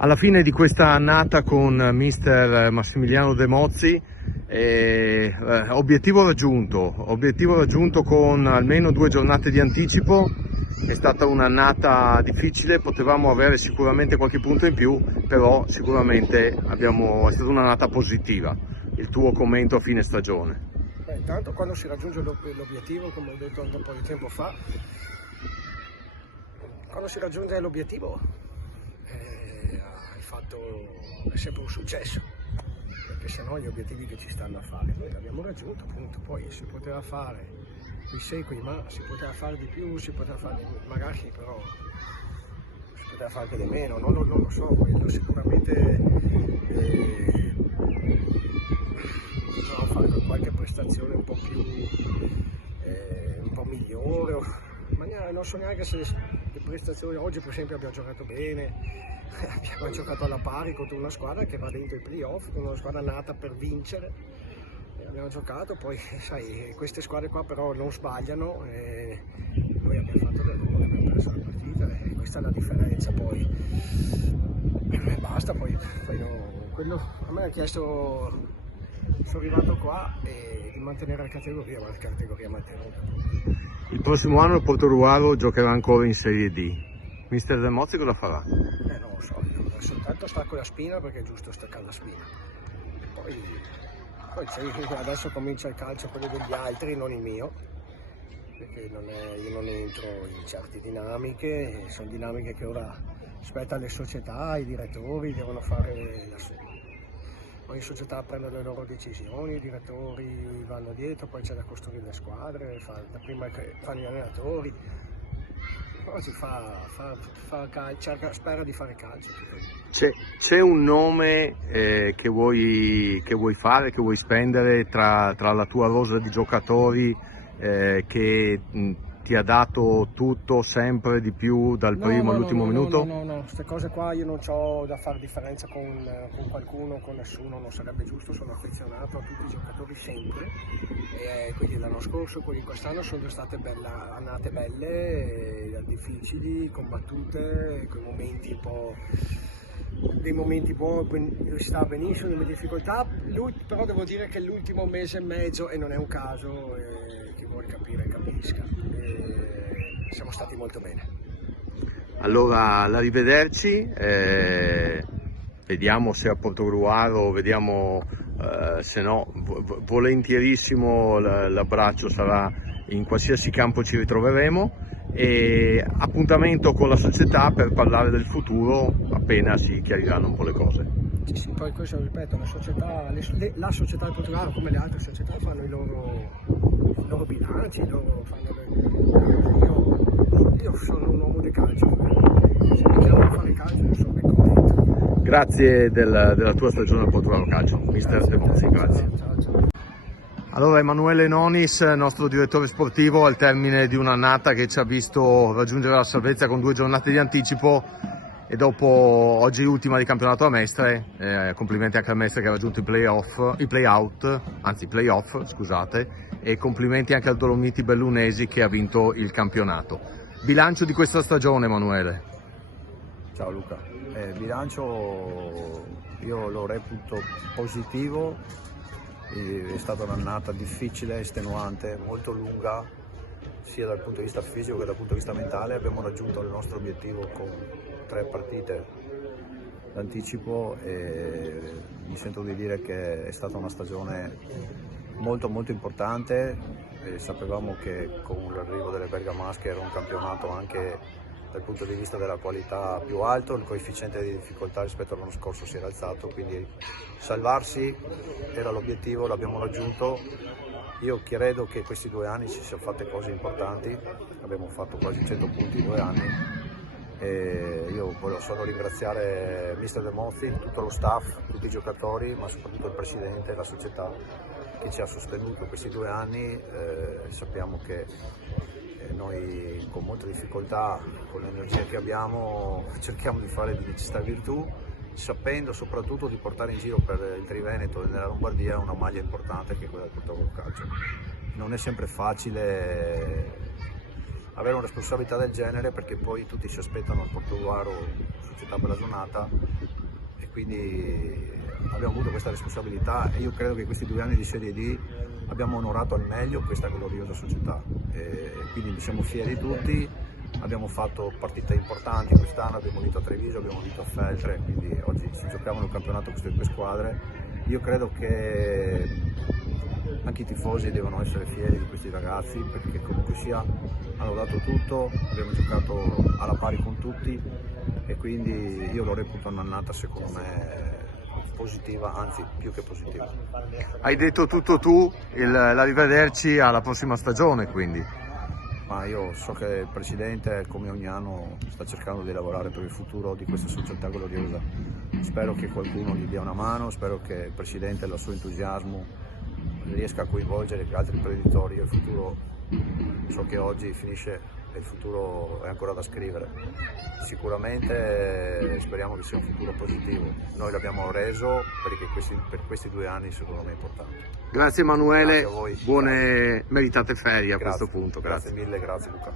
Alla fine di questa annata con mister Massimiliano De Mozzi, obiettivo raggiunto con almeno 2 giornate di anticipo. È stata un'annata difficile, potevamo avere sicuramente qualche punto in più, però sicuramente è stata un'annata positiva. Il tuo commento a fine stagione? Intanto quando si raggiunge l'obiettivo, come ho detto anche un po' di tempo fa, quando si raggiunge l'obiettivo è sempre un successo, perché sennò gli obiettivi che ci stanno a fare noi li abbiamo raggiunto, appunto. Poi si poteva fare qui sì, qui ma, si poteva fare di più, si poteva fare di più, magari, però si poteva fare anche di meno, non lo so, quello sicuramente bisogna fare qualche prestazione un po' più un po' migliore, ma non so neanche se le prestazioni. Oggi per esempio abbiamo giocato bene, abbiamo giocato alla pari contro una squadra che va dentro i playoff, con una squadra nata per vincere. Abbiamo giocato, poi sai, queste squadre qua però non sbagliano, noi abbiamo fatto del gol, abbiamo preso la partita e questa è la differenza. Poi basta, poi quello a me ha chiesto, sono arrivato qua di mantenere la categoria, ma la categoria mantenuta. Il prossimo anno il Portoruaro giocherà ancora in Serie D. Mister De Mozzi cosa farà? Non lo so, io soltanto stacco la spina perché è giusto staccare la spina. Poi adesso comincia il calcio, quello degli altri, non il mio, perché io non entro in certe dinamiche, sono dinamiche che ora spetta alle società, ai direttori, devono fare ogni società prende le loro decisioni, i direttori vanno dietro, poi c'è da costruire le squadre, prima fanno gli allenatori. Oggi spera di fare calcio. C'è un nome che vuoi fare, che vuoi spendere tra la tua rosa di giocatori che ti ha dato tutto sempre di più dal primo all'ultimo minuto? No, queste cose qua io non ho da fare differenza con qualcuno, con nessuno, non sarebbe giusto. Sono affezionato a tutti i giocatori sempre, e quelli dell'anno scorso, quelli di quest'anno sono state annate belle, difficili, combattute, con dei momenti buoni, sta benissimo, delle difficoltà. Però devo dire che l'ultimo mese e mezzo, e non è un caso, chi vuole capire capisca, siamo stati molto bene. Allora, arrivederci, vediamo se a Portogruaro, vediamo se no, volentierissimo l'abbraccio sarà in qualsiasi campo ci ritroveremo, e appuntamento con la società per parlare del futuro appena si chiariranno un po' le cose. Sì, poi questo ripeto, la società di Portogallo, come le altre società, fanno i loro bilanci, io sono un uomo di calcio, se mi chiamano a fare calcio io sono ben contento. Grazie della tua stagione al Portogallo Calcio, mister De Mozzi, grazie. Ciao. Allora, Emanuele Nonis, nostro direttore sportivo, al termine di un'annata che ci ha visto raggiungere la salvezza con 2 giornate di anticipo, e dopo oggi ultima di campionato a Mestre, complimenti anche a Mestre che ha raggiunto i playoff, scusate, e complimenti anche al Dolomiti Bellunesi che ha vinto il campionato. Bilancio di questa stagione, Emanuele? Ciao Luca, bilancio io lo reputo positivo, è stata un'annata difficile, estenuante, molto lunga, sia dal punto di vista fisico che dal punto di vista mentale. Abbiamo raggiunto il nostro obiettivo con 3 partite d'anticipo e mi sento di dire che è stata una stagione molto importante. Sapevamo che con l'arrivo delle bergamasche era un campionato anche dal punto di vista della qualità più alto, il coefficiente di difficoltà rispetto all'anno scorso si era alzato, quindi salvarsi era l'obiettivo, l'abbiamo raggiunto. Io credo che questi 2 anni ci siano fatte cose importanti, abbiamo fatto quasi 100 punti in 2 anni e io voglio solo ringraziare mister De Mozzi, tutto lo staff, tutti i giocatori, ma soprattutto il presidente e la società che ci ha sostenuto questi 2 anni. Sappiamo che noi con molta difficoltà, con l'energia che abbiamo, cerchiamo di fare di questa virtù, sapendo soprattutto di portare in giro per il Triveneto e nella Lombardia una maglia importante che è quella del Portogallo Calcio. Non è sempre facile avere una responsabilità del genere, perché poi tutti si aspettano al Portogruaro società per la giornata, e quindi abbiamo avuto questa responsabilità, e io credo che questi 2 anni di Serie D abbiamo onorato al meglio questa gloriosa società, e quindi siamo fieri tutti. Abbiamo fatto partite importanti quest'anno, abbiamo vinto a Treviso, abbiamo vinto a Feltre, quindi oggi si giocavano il campionato queste 2 squadre. Io credo che anche i tifosi devono essere fieri di questi ragazzi, perché comunque sia hanno dato tutto, abbiamo giocato alla pari con tutti, e quindi io lo reputo un'annata secondo me positiva, anzi più che positiva. Hai detto tutto tu, l'arrivederci alla prossima stagione quindi. Ma io so che il Presidente, come ogni anno, sta cercando di lavorare per il futuro di questa società gloriosa. Spero che qualcuno gli dia una mano, spero che il Presidente e il suo entusiasmo riesca a coinvolgere anche altri imprenditori. Il futuro, so che oggi finisce e il futuro è ancora da scrivere. Sicuramente speriamo che sia un futuro positivo. Noi l'abbiamo reso perché per questi 2 anni secondo me è importante. Grazie Emanuele, Grazie a voi. buone meritate ferie a Grazie. questo punto. Grazie mille, grazie Luca.